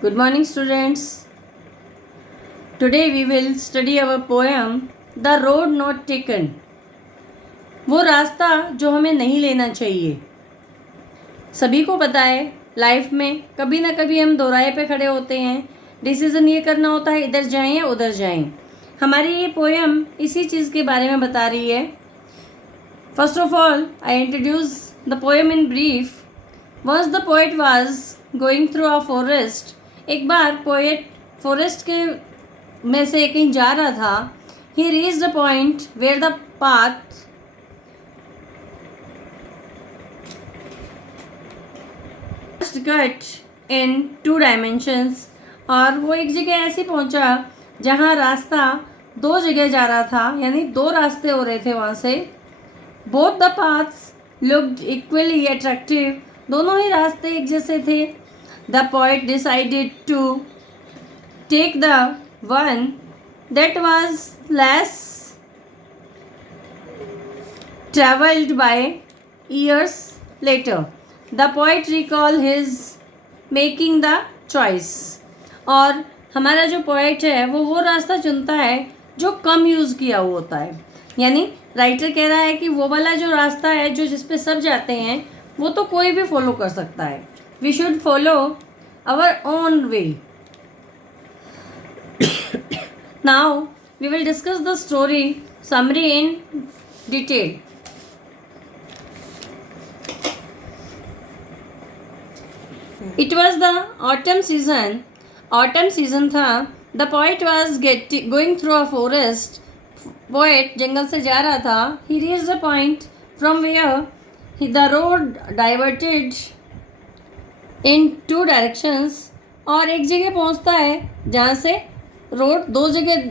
Good morning, students. Today we will study our poem The Road Not Taken. वो रास्ता जो हमें नहीं लेना चाहिए। सभी को पता है लाइफ में कभी ना कभी हम दोराहे पे खड़े होते हैं, डिसीजन ये करना होता है इधर जाएं या उधर जाएं। हमारी ये पोएम इसी चीज़ के बारे में बता रही है। First of all I introduce the poem in brief. Once the poet was going through a forest. एक बार पोएट फॉरेस्ट के में से कहीं जा रहा था. He reached a point where the path cut in 2 dimensions. और वो एक जगह ऐसी पहुंचा जहां रास्ता 2 जगह जा रहा था, यानी 2 रास्ते हो रहे थे वहां से. Both the paths looked equally attractive. दोनों ही रास्ते एक जैसे थे. The poet decided to take the one that was less traveled by. Years later, the poet recalled his making the choice. और हमारा जो पोएट है वो रास्ता चुनता है जो कम यूज़ किया हुआ होता है. यानी राइटर कह रहा है कि वो वाला जो रास्ता है जो जिस पे सब जाते हैं वो तो कोई भी फॉलो कर सकता है. We should follow our own way. Now we will discuss the story summary in detail. It was the autumn season. Autumn season था. The poet was going through a forest. Poet जंगल से जा रहा था. He reached a point from where the road diverted in 2 directions. और एक जगह पहुंचता है जहाँ से रोड 2 जगह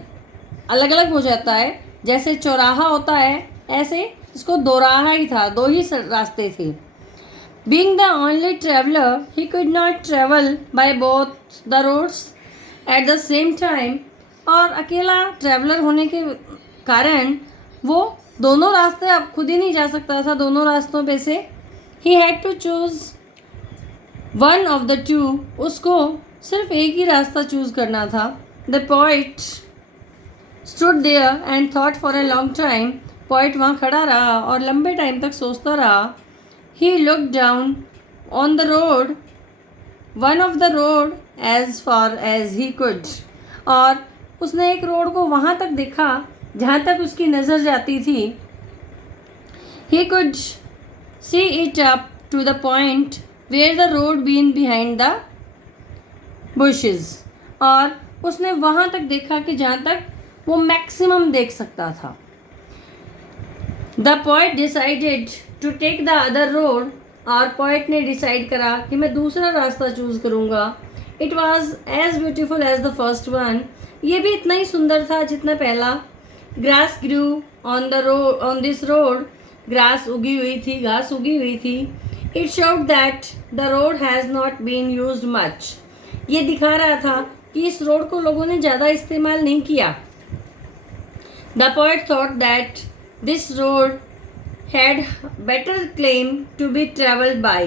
अलग अलग हो जाता है. जैसे चौराहा होता है ऐसे इसको दोराहा ही था, 2 ही रास्ते थे. Being the only traveler, he could not travel by both the roads at the same time. और अकेला ट्रैवलर होने के कारण वो दोनों रास्ते अब खुद ही नहीं जा सकता था दोनों रास्तों पे से. He had to choose one of the 2. उसको सिर्फ एक ही रास्ता चूज़ करना था. The poet stood there and thought for a long time. Poet वहाँ खड़ा रहा और लंबे टाइम तक सोचता रहा. He looked down on the road, one of the road as far as he could. और उसने एक रोड को वहाँ तक देखा जहाँ तक उसकी नज़र जाती थी. He could see it up to the point where the road been behind the bushes. और उसने वहाँ तक देखा कि जहाँ तक वो मैक्सिमम देख सकता था. The poet decided to take the other road. और पोएट ने डिसाइड करा कि मैं दूसरा रास्ता चूज़ करूँगा. It was as beautiful as the first one. ये भी इतना ही सुंदर था जितना पहला. Grass grew on the road, on this road. Grass उगी हुई थी, घास उगी हुई थी. It showed that the road has not been used much. ये दिखा रहा था कि इस रोड को लोगों ने ज़्यादा इस्तेमाल नहीं किया. The poet thought that this road had better claim to be traveled by.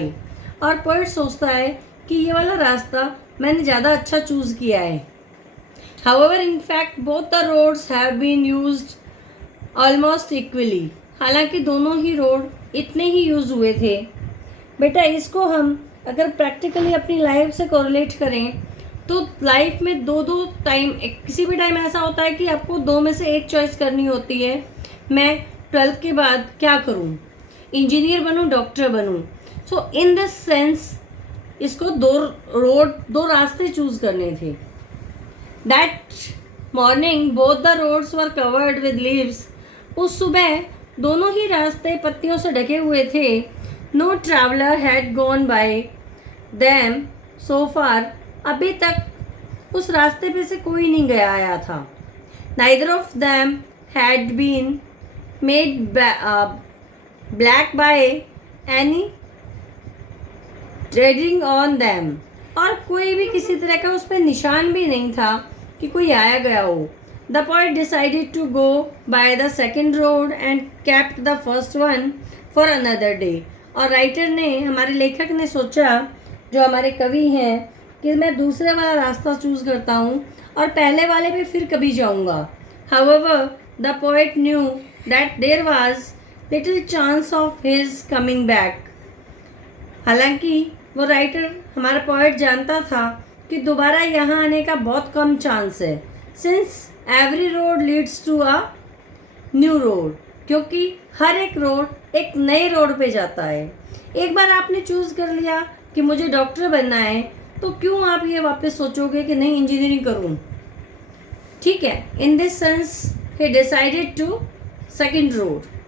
और पोएट सोचता है कि ये वाला रास्ता मैंने ज़्यादा अच्छा चूज़ किया है. However, in fact, both the roads have been used almost equally. हालांकि दोनों ही रोड इतने ही यूज़ हुए थे. बेटा इसको हम अगर प्रैक्टिकली अपनी लाइफ से कोरिलेट करें तो लाइफ में 2 टाइम, किसी भी टाइम ऐसा होता है कि आपको 2 में से एक चॉइस करनी होती है. मैं 12th के बाद क्या करूं, इंजीनियर बनूं, डॉक्टर बनूं. सो इन दिस सेंस इसको 2 रास्ते चूज़ करने थे. That morning both the roads were covered with leaves. उस सुबह दोनों ही रास्ते पत्तियों से ढके हुए थे. No traveller had gone by them so far. अभी तक उस रास्ते पे से कोई नहीं गया आया था. Neither of them had been made black by any trading on them. और कोई भी किसी तरह का उस पर निशान भी नहीं था कि कोई आया गया हो. The poet decided to go by the second road and kept the first one for another day. और राइटर ने, हमारे लेखक ने सोचा, जो हमारे कवि हैं, कि मैं दूसरे वाला रास्ता चूज़ करता हूँ और पहले वाले पे फिर कभी जाऊँगा. However, the poet knew that there was little chance of his coming back. हालांकि वो राइटर, हमारा पोएट जानता था कि दोबारा यहाँ आने का बहुत कम चांस है. Since every road leads to a new road, क्योंकि हर एक रोड एक नए रोड पे जाता है. एक बार आपने चूज़ कर लिया कि मुझे डॉक्टर बनना है, तो क्यों आप ये वापस सोचोगे कि नहीं इंजीनियरिंग करूँ. ठीक है. In this sense he decided to second road.